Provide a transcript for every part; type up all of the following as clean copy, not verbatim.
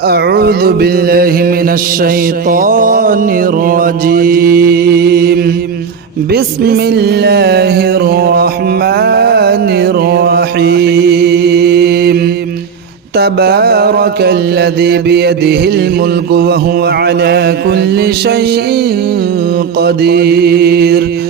أعوذ بالله من الشيطان الرجيم. بسم الله الرحمن الرحيم. تبارك الذي بيده الملك وهو على كل شيء قدير.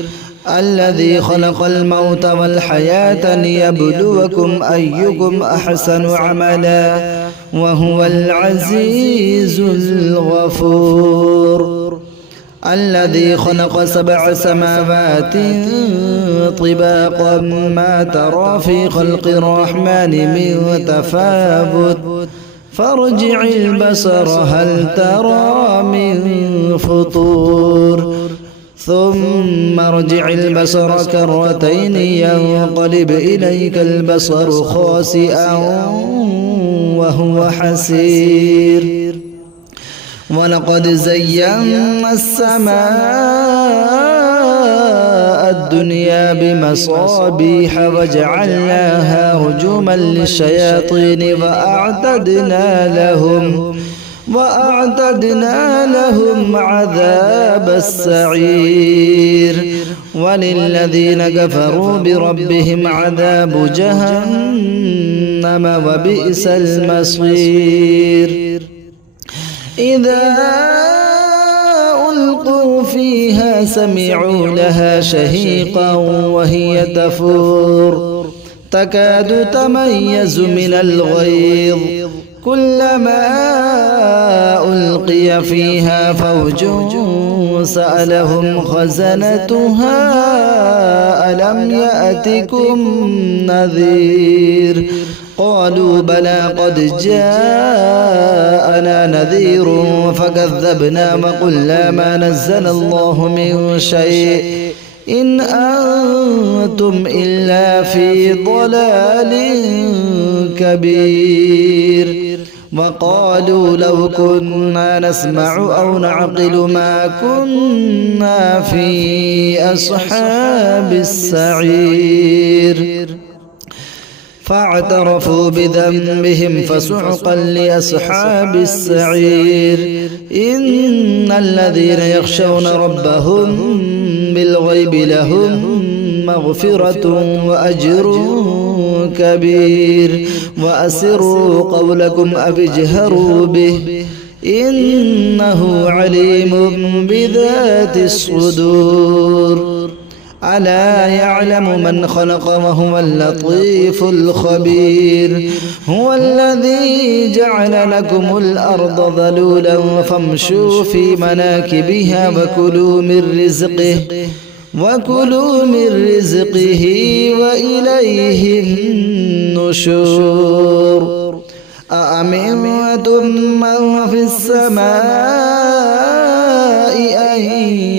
الذي خلق الموت والحياة ليبلوكم أيكم أحسن عملا وهو العزيز الغفور. الذي خلق 7 سماوات طباقا ما ترى في خلق الرحمن من تفاوت فارجع البصر هل ترى من فطور ثم ارجع البصر كرتين ينقلب إليك البصر خاسئا وهو حسير. ولقد زينا السماء الدنيا بمصابيح وجعلناها رجوما للشياطين وأعتدنا لهم عذاب السعير. وللذين كفروا بربهم عذاب جهنم وبئس المصير. إذا ألقوا فيها سمعوا لها شهيقا وهي تفور تكاد تميز من الغيظ كلما ألقي فيها فوج سألهم خزنتها ألم يأتكم نذير قالوا بلى قد جاءنا نذير فكذبنا وقلنا ما نزل الله من شيء إن أنتم إلا في ضلال كبير. وقالوا لو كنا نسمع أو نعقل ما كنا في أصحاب السعير. فاعترفوا بذنبهم فسحقا لأصحاب السعير. إن الذين يخشون ربهم بالغيب لهم مغفرة وأجر كبير. وأسروا قولكم أو اجهروا به إنه عليم بذات الصدور. ألا يعلم من خلق وهو اللطيف الخبير. هو الذي جعل لكم الأرض ذلولا فامشوا في مناكبها وكلوا من رزقه وإليه النشور. أأمنتم من في السماء أن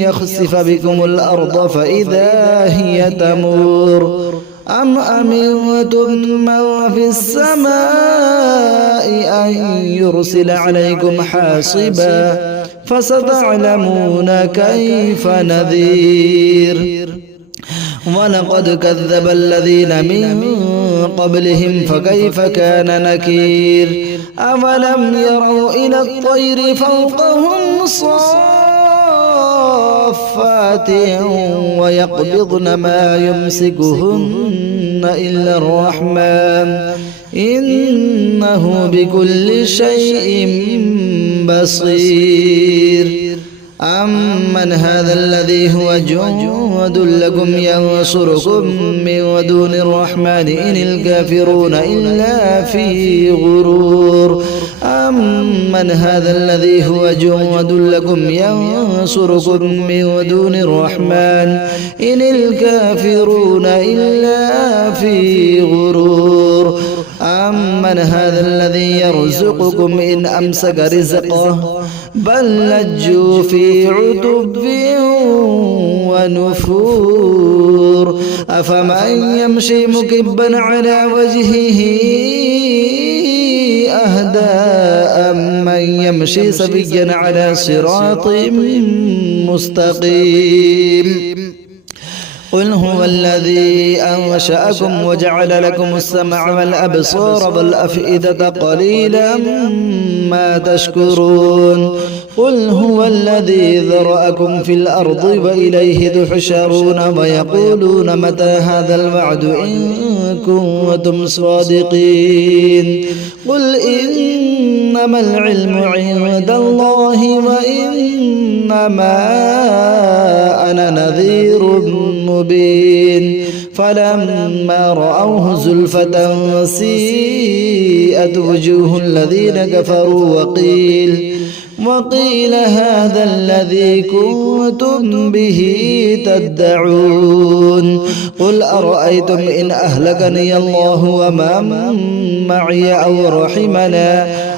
يخسف بكم الأرض فإذا هي تمور أم أمنتم من في السماء أن يرسل عليكم حاصبا فستعلمون كيف نذير. ولقد كذب الذين من قبلهم فكيف كان نكير. أولم يروا إلى الطير فوقهم صافات ويقبضن ما يمسكهن إلا الرحمن إنه بكل شيء بصير. أمن هذا الذي هو جند لكم ينصركم من دون الرحمن إن الكافرون إلا في غرور. أمن هذا الذي هو جند لكم ينصركم من دون الرحمن إن الكافرون إلا في غرور. أمن هذا الذي يرزقكم إن أمسك رزقه بل لجوا في عتب ونفور. أفمن يمشي مكبا على وجهه أهدى أمن يمشي سويا على صراط مستقيم. قل هو الذي أنشأكم وجعل لكم السمع والأبصار والأفئدة قليلا ما تشكرون قل هو الذي ذرأكم في الأرض وإليه تحشرون ويقولون متى هذا الوعد إن كنتم صادقين قل إنما العلم عند الله وإنما أنا نذير مبين فلما رأوه زلفة سيئت وجوه الذين كفروا وقيل هذا الذي كنتم به تدعون قل أرأيتم إن أهلكني الله ومن معي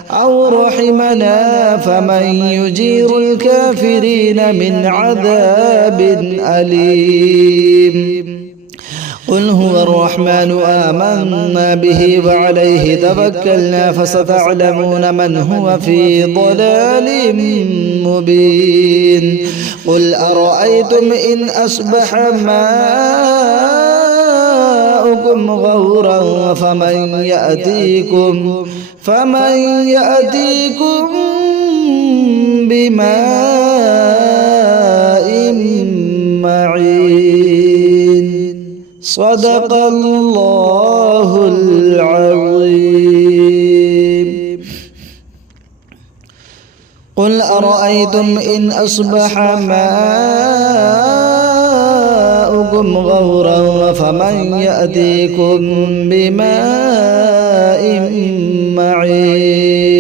أو رحمنا فمن يجير الكافرين من عذاب أليم قل هو الرحمن آمنا به وعليه توكلنا فستعلمون من هو في ضلال مبين قل أرأيتم إن أصبح ماؤكم غورا فمن يأتيكم بماء معين صدق الله العظيم قل أرأيتم إن أصبح ماؤكم غورا فمن يأتيكم بماء معين